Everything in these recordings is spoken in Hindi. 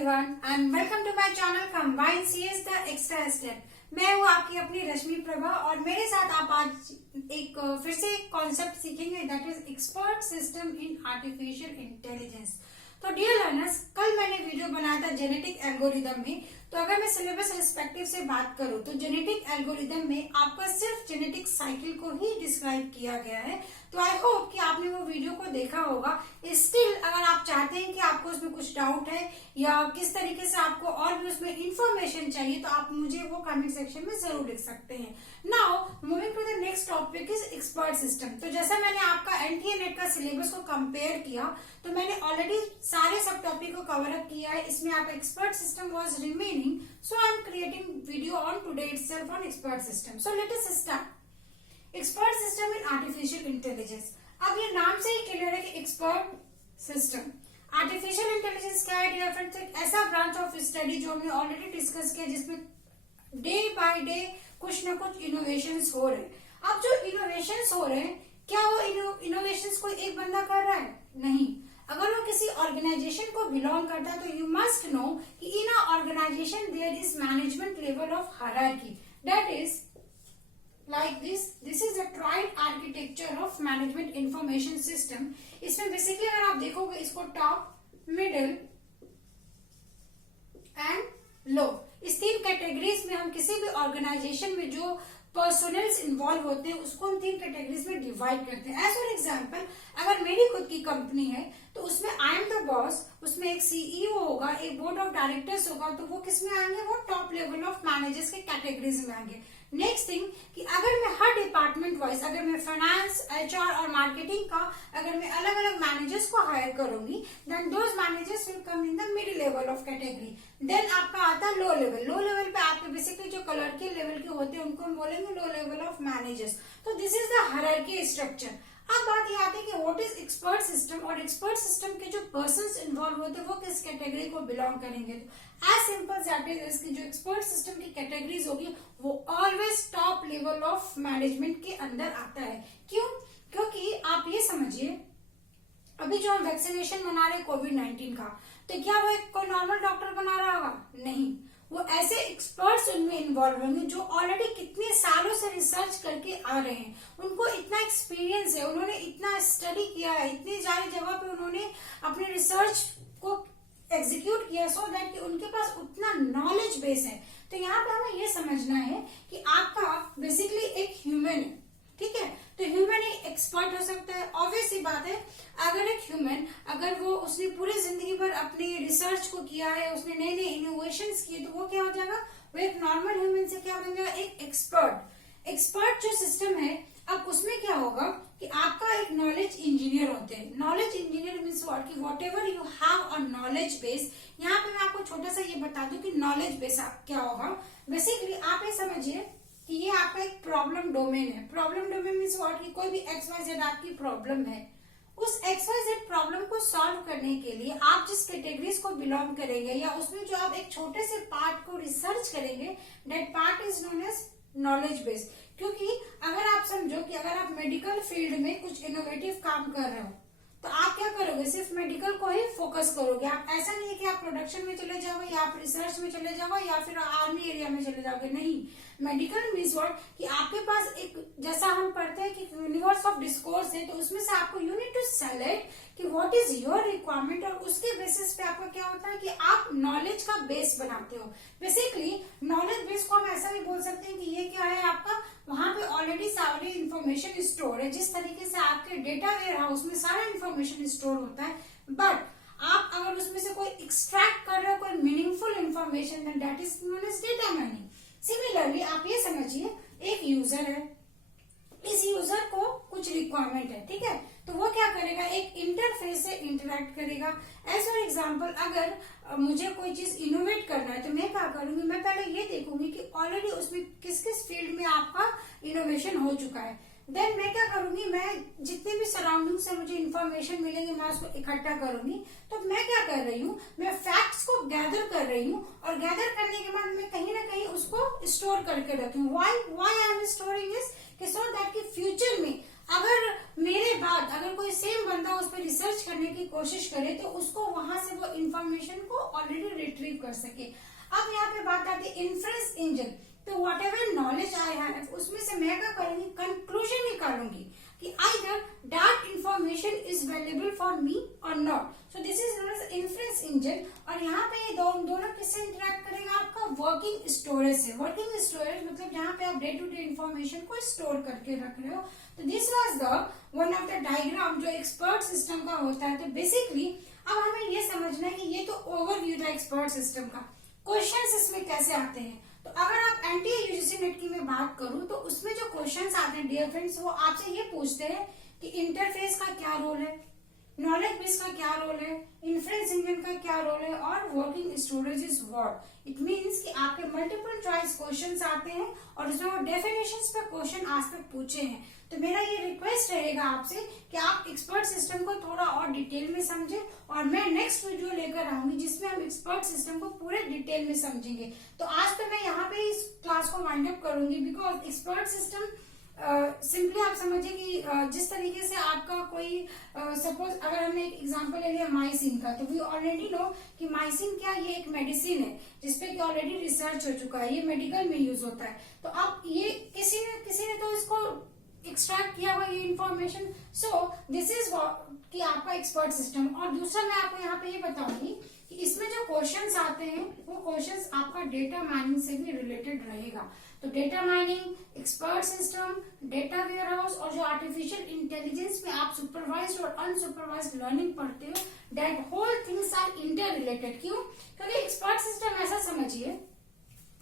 Everyone and welcome to my channel combine CS the extra step. मैं हूँ आपकी अपनी रश्मि प्रभा और मेरे साथ आप आज फिर से एक कॉन्सेप्ट सीखेंगे that is expert system in artificial intelligence. तो डियर लर्नर्स, कल मैंने वीडियो बनाया था जेनेटिक एल्गोरिदम में। तो अगर मैं सिलेबस रिस्पेक्टिव से बात करूं तो जेनेटिक एल्गोरिदम में आपका सिर्फ जेनेटिक साइकिल को ही डिस्क्राइब किया गया है। तो आई होप कि आपने वो वीडियो को देखा होगा। स्टिल अगर आप चाहते हैं कि आपको उसमें कुछ डाउट है या किस तरीके से आपको और भी उसमें इंफॉर्मेशन चाहिए तो आप मुझे वो कमेंट सेक्शन में जरूर लिख सकते हैं। Now moving to the next topic is expert system. तो जैसा मैंने आपका एनटीए नेट का सिलेबस को कंपेयर किया तो मैंने ऑलरेडी सारे सब टॉपिक को कवर अप किया है। इसमें आपका expert system was remaining, so I am creating video on today itself on expert system. So let us start. Expert system in artificial intelligence. अब ये नाम से ही क्लियर है कि एक्सपर्ट सिस्टम। आर्टिफिशियल इंटेलिजेंस क्या है डियर फ्रेंड्स? एक ऐसा ब्रांच ऑफ स्टडी जो हमने ऑलरेडी डिस्कस किया जिसमें डे बाय डे कुछ ना कुछ इनोवेशंस हो रहे हैं। अब जो इनोवेशंस हो रहे हैं, क्या वो इनोवेशंस कोई एक बंदा कर रहा है? नहीं। अगर वो किसी ऑर्गेनाइजेशन को बिलोंग करता है तो यू मस्ट नो कि in a organization there is management level of hierarchy that is like this is a tried architecture of management information system। इसमें बेसिकली अगर आप देखोगे इसको टॉप, मिडिल एंड लो, इस तीन कैटेगरीज में हम किसी भी ऑर्गेनाइजेशन में जो पर्सनल्स इन्वॉल्व होते हैं उसको हम तीन कैटेगरीज में डिवाइड करते हैं। एज फॉर एग्जाम्पल, अगर मेरी खुद की कंपनी है तो उसमें आई एम द बॉस, उसमें एक सीईओ होगा, एक बोर्ड ऑफ डायरेक्टर्स होगा, तो वो किस में आएंगे? वो टॉप लेवल ऑफ मैनेजर्स के कैटेगरीज में आएंगे। नेक्स्ट थिंग कि अगर मैं हर डिपार्टमेंट वाइज, अगर मैं फाइनेंस, एचआर और मार्केटिंग का अगर मैं अलग अलग मैनेजर्स को हायर करूंगी then those managers will come in the middle level of category. Then आपका आता है लो लेवल। लो लेवल पे आपके बेसिकली जो कलर के लेवल के होते हैं उनको हम बोलेंगे लो लेवल ऑफ मैनेजर्स। तो this is the hierarchy structure. अब बात ये आती है कि व्हाट इज एक्सपर्ट सिस्टम और एक्सपर्ट सिस्टम के जो पर्संस इन्वॉल्व होते हैं वो किस कैटेगरी को बिलोंग करेंगे। एज सिंपल दैट इज कि जो एक्सपर्ट सिस्टम की कैटेगरीज होगी वो always top level of management के अंदर आता है। क्यों? क्योंकि आप ये समझिए, अभी जो हम वैक्सीनेशन बना रहे हैं कोविड-19 का, तो क्या वो कोई नॉर्मल डॉक्टर बना रहा होगा? नहीं। वो ऐसे एक्सपर्ट्स उनमें इन्वॉल्व होंगे जो ऑलरेडी कितने सालों से रिसर्च करके आ रहे हैं, उनको इतना एक्सपीरियंस है, उन्होंने इतना स्टडी किया है, इतनी सारी जगह पे उन्होंने अपने रिसर्च को एग्जीक्यूट किया सो दैट कि उनके पास उतना नॉलेज बेस है। तो यहाँ पे हमें ये समझना है कि आपका बेसिकली एक ह्यूमन है, ठीक है? तो ह्यूमन एक एक्सपर्ट हो सकता है। ऑब्वियस सी बात है, अगर एक ह्यूमन अगर वो उसने पूरी जिंदगी भर अपनी रिसर्च को किया है, उसने नए नए इनोवेशंस किए, तो वो क्या हो जाएगा? वो एक नॉर्मल ह्यूमन से क्या बन जाएगा? एक एक्सपर्ट। एक्सपर्ट जो सिस्टम है, अब उसमें क्या होगा कि आपका एक नॉलेज इंजीनियर होते हैं। नॉलेज इंजीनियर मीन्स व्हाट कि what ever you have a knowledge base. यहाँ पे मैं आपको छोटा सा ये बता दूं कि नॉलेज बेस क्या होगा। बेसिकली आप ये समझिए कि ये आपका एक प्रॉब्लम डोमेन है। प्रॉब्लम डोमेन मीन्स व्हाट कि कोई भी XYZ आपकी प्रॉब्लम है, उस XYZ प्रॉब्लम को सॉल्व करने के लिए आप जिस कैटेगरीज को बिलोंग करेंगे या उसमें जो आप एक छोटे से पार्ट को रिसर्च करेंगे, that part is known as knowledge base. क्योंकि अगर आप समझो कि अगर आप मेडिकल फील्ड में कुछ इनोवेटिव काम कर रहे हो तो आप क्या करोगे? सिर्फ मेडिकल को ही फोकस करोगे। आप ऐसा नहीं है कि आप प्रोडक्शन में चले जाओगे या आप रिसर्च में चले जाओगे या फिर आर्मी एरिया में चले जाओगे। नहीं। मेडिकल मीन्स व्हाट कि आपके पास एक, जैसा हम पढ़ते हैं कि यूनिवर्स ऑफ डिस्कोर्स है, तो उसमें से आपको यू नीड टू सेलेक्ट कि व्हाट इज योर रिक्वायरमेंट और उसके बेसिस पे आपका क्या होता है कि आप नॉलेज का बेस बनाते हो। बेसिकली नॉलेज बेस को हम ऐसा भी बोल सकते हैं कि ये क्या है आपका, वहां पे ऑलरेडी सारी इंफॉर्मेशन स्टोर है। जिस तरीके से आपके डेटा वेयर हाउस में सारा इंफॉर्मेशन स्टोर होता है, बट आप अगर उसमें से कोई एक्सट्रैक्ट कर रहे हो कोई meaningful information, then that is known as data mining. Similarly आप ये समझिए, एक यूजर है, इस यूजर को कुछ रिक्वायरमेंट है, ठीक है? तो वो क्या करेगा? एक इंटरफेस से इंटरेक्ट करेगा। एज फॉर एग्जाम्पल, अगर मुझे कोई चीज इनोवेट करना है तो मैं क्या करूंगी? मैं पहले ये देखूंगी कि ऑलरेडी उसमें किस किस फील्ड में आपका इनोवेशन हो चुका है। देन मैं क्या करूंगी? मैं जितने भी सराउंडिंग से मुझे इन्फॉर्मेशन मिलेंगे मैं उसको इकट्ठा करूंगी। तो मैं क्या कर रही हूँ? मैं फैक्ट्स को गैदर कर रही हूँ और गैदर करने के बाद मैं कहीं ना कहीं उसको स्टोर करके रखी हूँ। Why I am storing this? So that कि फ्यूचर में अगर मेरे बाद अगर कोई सेम बंदा उस पर रिसर्च करने की कोशिश करे तो उसको वहां से वो इंफॉर्मेशन को ऑलरेडी रिट्रीव कर सके। अब यहाँ पे बात आती है इन्फ्रेंस इंजन। तो whatever knowledge I have उसमें से मैं क्या करूंगी, कंक्लूजन निकालूंगी कि either that information is valuable for me और not. So this is known as inference engine. और यहाँ पे ये दोनों किससे इंटरेक्ट करेगा, आपका वर्किंग स्टोरेज से। वर्किंग स्टोरेज मतलब जहाँ पे आप डे टू डे इंफॉर्मेशन को स्टोर करके रख रहे हो। तो this was the one of the diagram जो एक्सपर्ट सिस्टम का होता है। तो बेसिकली अब हमें ये समझना है कि ये तो ओवरव्यू था एक्सपर्ट सिस्टम का, क्वेश्चंस इसमें कैसे आते हैं। तो अगर आप एनटीए यूजीसी नेट की मैं बात करूं तो उसमें जो क्वेश्चंस आते हैं डियर फ्रेंड्स, वो आपसे ये पूछते हैं कि इंटरफेस का क्या रोल है, नॉलेज बेस का क्या रोल है, इन्फ्रेंस इंजन का क्या रोल है, और working storage is what. It means कि आपके मल्टीपल चॉइस क्वेश्चंस आते हैं और उसमें वो डेफिनेशंस पे क्वेश्चन आज तक पूछे हैं। तो मेरा ये रिक्वेस्ट रहेगा आपसे कि आप एक्सपर्ट सिस्टम को थोड़ा और डिटेल में समझें, और मैं नेक्स्ट वीडियो लेकर आऊंगी जिसमें हम एक्सपर्ट सिस्टम को पूरे डिटेल में समझेंगे। तो आज तो मैं यहाँ पे इस क्लास को वाइंड अप करूंगी, बिकॉज एक्सपर्ट सिस्टम सिंपली आप समझिए कि जिस तरीके से आपका कोई सपोज अगर हमने एक एग्जांपल ले लिया माइसिन का, तो वी ऑलरेडी नो कि माइसिन क्या, ये एक मेडिसिन है जिसपे कि ऑलरेडी रिसर्च हो चुका है, ये मेडिकल में यूज होता है। तो अब ये किसी ने तो इसको एक्सट्रैक्ट किया हुआ ये इन्फॉर्मेशन। सो दिस इज कि आपका एक्सपर्ट सिस्टम। और दूसरा मैं आपको यहाँ पे ये बताऊंगी कि इसमें जो क्वेश्चंस आते हैं वो क्वेश्चंस आपका डेटा माइनिंग से भी रिलेटेड रहेगा। तो data mining, expert system, data warehouse और जो आर्टिफिशियल इंटेलिजेंस में आप सुपरवाइज्ड और अनसुपरवाइज्ड लर्निंग पढ़ते हो, that whole things are interrelated. क्यों? क्योंकि एक्सपर्ट सिस्टम ऐसा समझिए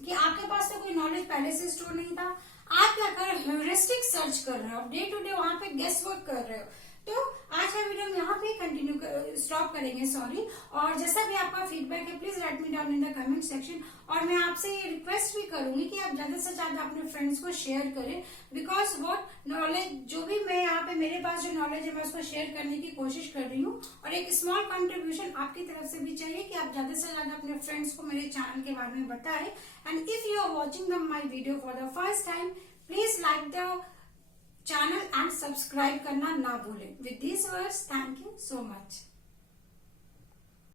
कि आपके पास तो कोई नॉलेज पहले से स्टोर नहीं था, आप क्या कर रहे हो, ह्यूरिस्टिक सर्च कर रहे हो, डे टू डे वहां पे गेस वर्क कर रहे हो। तो आज का वीडियो हम यहाँ पे कंटिन्यू स्टॉप करेंगे, सॉरी। और जैसा भी आपका फीडबैक है please right me down in the comment section. और मैं आपसे ये रिक्वेस्ट भी करूंगी कि आप ज्यादा से ज्यादा अपने फ्रेंड्स को शेयर करें, बिकॉज व्हाट नॉलेज जो भी मैं यहाँ पे मेरे पास जो नॉलेज है मैं उसको शेयर करने की कोशिश कर रही हूँ। और एक स्मॉल कंट्रीब्यूशन आपकी तरफ से भी चाहिए कि आप ज्यादा से ज्यादा अपने फ्रेंड्स को मेरे चैनल के बारे में बताएं। And if you are watching my video for the first time, please like the channel and subscribe करना ना भूलें। With this words, thank you so much.